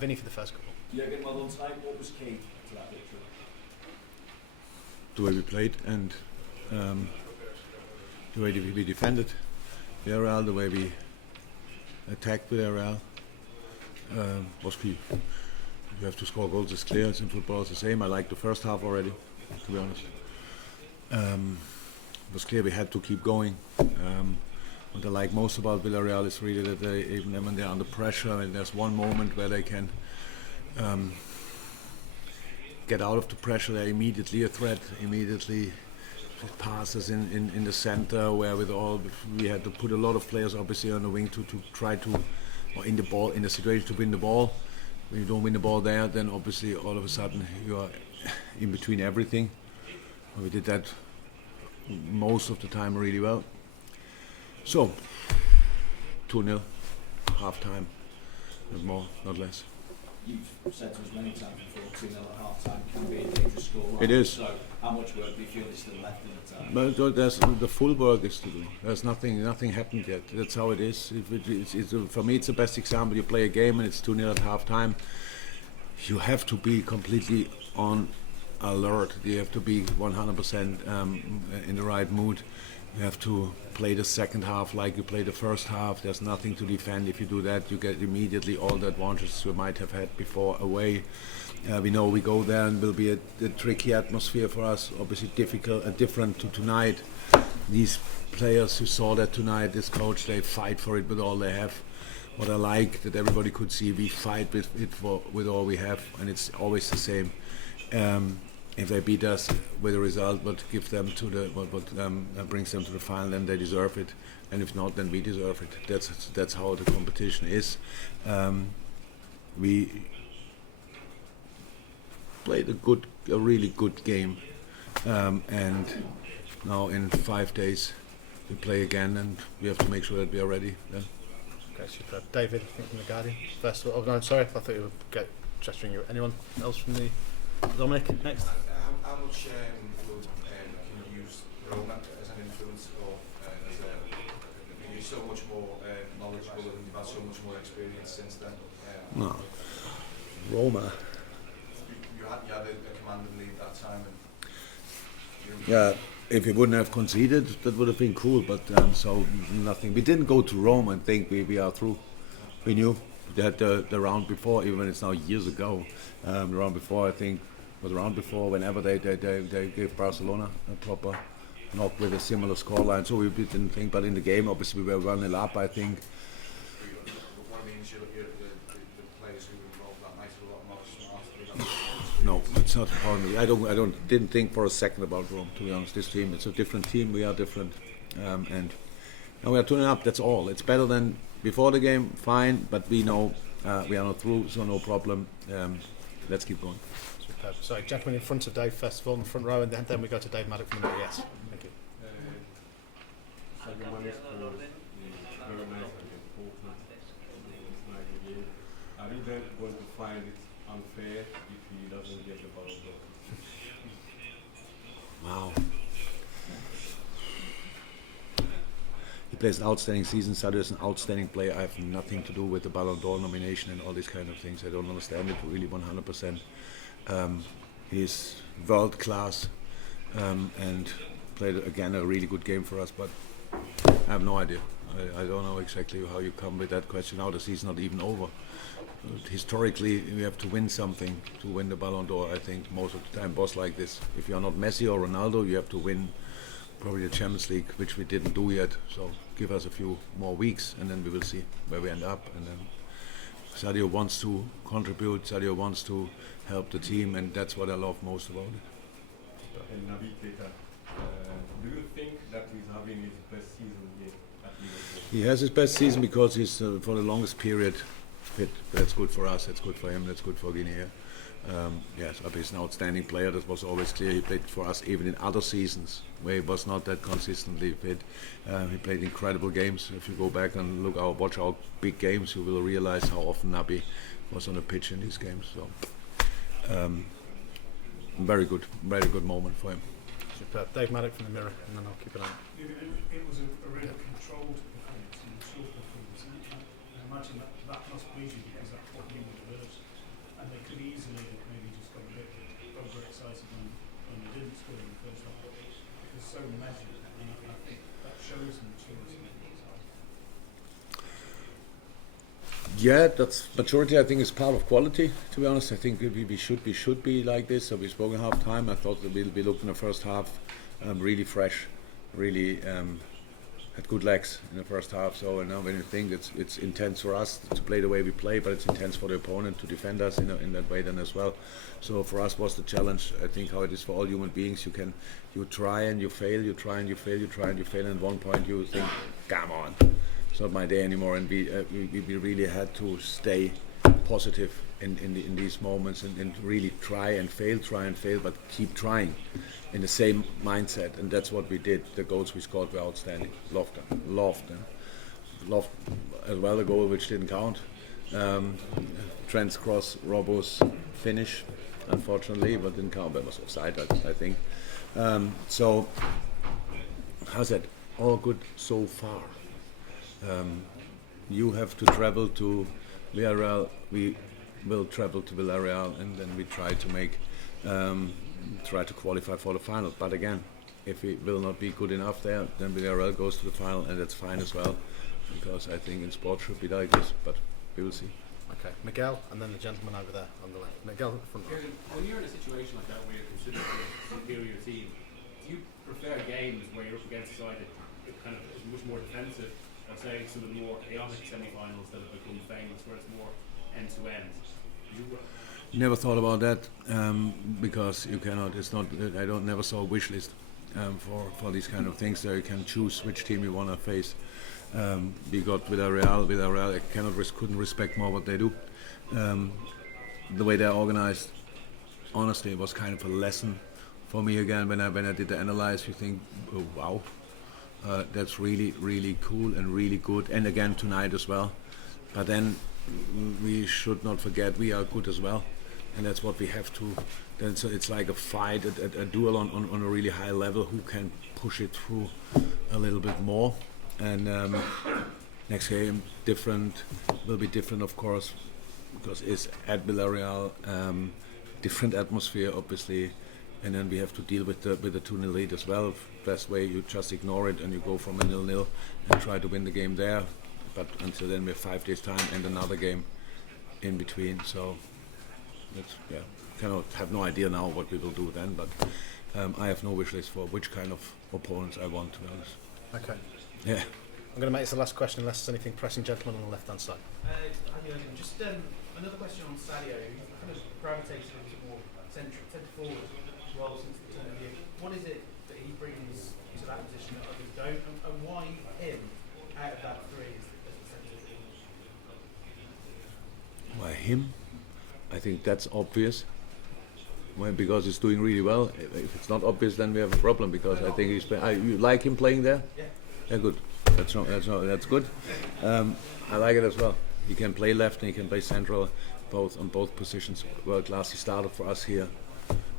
Vinny for the first couple. Jurgen, well done tonight. What was key to that victory? The way we played and the way we defended Villarreal, the way we attacked Villarreal was key. You have to score goals, it's clear. It's in football, it's the same. I liked the first half already, to be honest. It was clear we had to keep going. What I like most about Villarreal is really that they, even when they're under pressure, and there's one moment where they can get out of the pressure, they're immediately a threat, immediately passes in the center, where we had to put a lot of players obviously on the wing to try to, or in the situation to win the ball. When you don't win the ball there, then obviously all of a sudden you are in between everything. We did that most of the time really well. So 2-0, half time, not more, not less. You've said to us many times before, 2-0 at half time can be a dangerous scoreline. It is. So how much work do you feel is still left in the time? But the full work is to do. There's nothing happened yet. That's how it is. For me, it's the best example. You play a game and it's 2-0 at half time. You have to be completely on alert. You have to be 100% in the right mood. You have to play the second half like you play the first half. There's nothing to defend. If you do that, you get immediately all the advantages you might have had before away. We know we go there and will be a tricky atmosphere for us. Obviously different to tonight. These players who saw that tonight, this coach, they fight for it with all they have. What I like that everybody could see, we fight with all we have, and it's always the same. If they beat us with a result, but give them to brings them to the final, then they deserve it. And if not, then we deserve it. That's how the competition is. We played a really good game, and now in 5 days we play again, and we have to make sure that we are ready then. Okay, super. David, I think from the Guardian. First of all, no, sorry, I thought you would gesturing you. Anyone else from the Dominic next? How much can you use Roma as an influence, or you're so much more knowledgeable and you've had so much more experience since then? No, Roma. You had a commanding lead that time. Yeah, if we wouldn't have conceded, that would have been cool. But so nothing. We didn't go to Rome and think we are through. We knew that the round before, even when it's now years ago, the round before I think was the round before. Whenever they gave Barcelona a proper knock with a similar scoreline, so we didn't think. But in the game, obviously we were 1-0 up. I think. What I mean is the players who were involved that night are a lot more smart. No, it's not a problem. I didn't think for a second about Rome. To be honest, this team, it's a different team. We are different, and we are tuning up. That's all. It's better than before the game. Fine, but we know we are not through, so no problem. Let's keep going. Superb. Sorry, gentlemen in front of Dave first of all in the front row, and then we go to Dave Maddock from the yes. Thank you. Are you then going to find it unfair if he doesn't get the ball? Wow. He plays an outstanding season. Sadio is an outstanding player. I have nothing to do with the Ballon d'Or nomination and all these kind of things. I don't understand it really 100%. He's world class and played again a really good game for us, but I have no idea. I don't know exactly how you come with that question. Now the season's not even over. Historically, we have to win something to win the Ballon d'Or. I think most of the time was like this. If you are not Messi or Ronaldo, you have to win probably the Champions League, which we didn't do yet. So give us a few more weeks, and then we will see where we end up. And then Sadio wants to contribute. Sadio wants to help the team, and that's what I love most about it. And Naby Keita, do you think that he's having his best season yet at Liverpool? He has his best season because he's for the longest period fit. That's good for us. That's good for him. That's good for Guinea. Yes, he's an outstanding player. That was always clear. He played for us even in other seasons where he was not that consistently fit. He played incredible games. If you go back and watch our big games, you will realize how often Naby was on the pitch in these games. So, very good moment for him. Superb. Dave Maddock from the Mirror, and then I'll keep it on. It was a really controlled performance and short performance. I imagine that must please you because that's what you would have. so measured, and I think that shows maturity. Yeah, that's maturity. I think is part of quality. To be honest, I think we should be like this. So we spoke in half time. I thought that we looked in the first half really fresh, really had good legs in the first half. So now when you think it's intense for us to play the way we play, but it's intense for the opponent to defend us in that way then as well. So for us was the challenge. I think how it is for all human beings. You try and you fail. You try and you fail. You try and you fail. And at one point you think, come on. It's not my day anymore, and we really had to stay positive in these moments and really try and fail, but keep trying in the same mindset, and that's what we did. The goals we scored were outstanding. Loved them. Loved as well the goal which didn't count. Trent's cross, Robbo's finish, unfortunately, but didn't count. That was offside, I think. So, how's that? All good so far. You have to travel to Villarreal. We will travel to Villarreal, and then we try to qualify for the final. But again, if we will not be good enough there, then Villarreal goes to the final, and that's fine as well, because I think in sport should be like this. But we will see. Okay, Miguel, and then the gentleman over there on the left. Miguel, at the front row. When you're in a situation like that where you're considered a superior team, do you prefer games where you're up against a side that kind of is much more defensive? I'd say some of the more chaotic semi-finals that have become famous, where it's more end-to-end. Never thought about that because you cannot. It's not. I don't never saw a wish list for these kind of things. There you can choose which team you want to face. We got Villarreal. I couldn't respect more what they do. The way they're organized, honestly, it was kind of a lesson for me again. When I did the analyze, you think, oh, wow. That's really, really cool and really good. And again tonight as well. But then we should not forget we are good as well. And that's what we have to. Then so it's like a fight, a duel on a really high level. Who can push it through a little bit more? And next game will be different, of course, because it's at Villarreal. Different atmosphere, obviously. And then we have to deal with the 2-0 lead as well. Best way, you just ignore it and you go from a 0-0 and try to win the game there. But until then we have 5 days time and another game in between. So have no idea now what we will do then. But I have no wish list for which kind of opponents I want, to be honest. Okay. Yeah. I'm going to make this the last question unless there's anything pressing. Gentleman on the left hand side. Just another question on Sadio. He's kind of gravitated into more centre forward role since the turn of the year. What is it that he brings to that position that others don't, and why him out of that three as the centre forward? Why him? I think that's obvious. Well, because he's doing really well. If it's not obvious, then we have a problem. Because I think you like him playing there. Yeah, good. That's good. I like it as well. He can play left and he can play central, on both positions. World class. He started for us here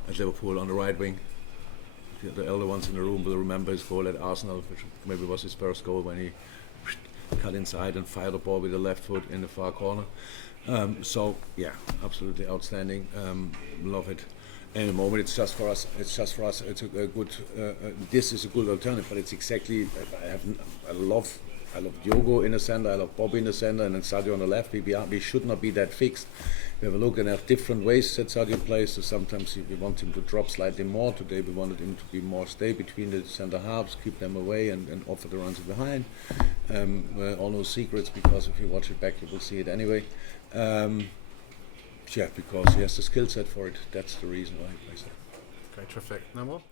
at Liverpool on the right wing. The elder ones in the room will remember his goal at Arsenal, which maybe was his first goal when he cut inside and fired the ball with the left foot in the far corner. So yeah, absolutely outstanding. Love it. And at the moment, it's just for us. It's a good. This is a good alternative, but it's exactly. I love Diogo in the center. I love Bobby in the center, and then Sadio on the left. We should not be that fixed. We have a look and have different ways that Sadio plays. So sometimes we want him to drop slightly more. Today we wanted him to be more stay between the centre halves, keep them away, and offer the runs behind. All no secrets, because if you watch it back, you will see it anyway. Because he has the skill set for it. That's the reason why he plays it. Okay, terrific. No more?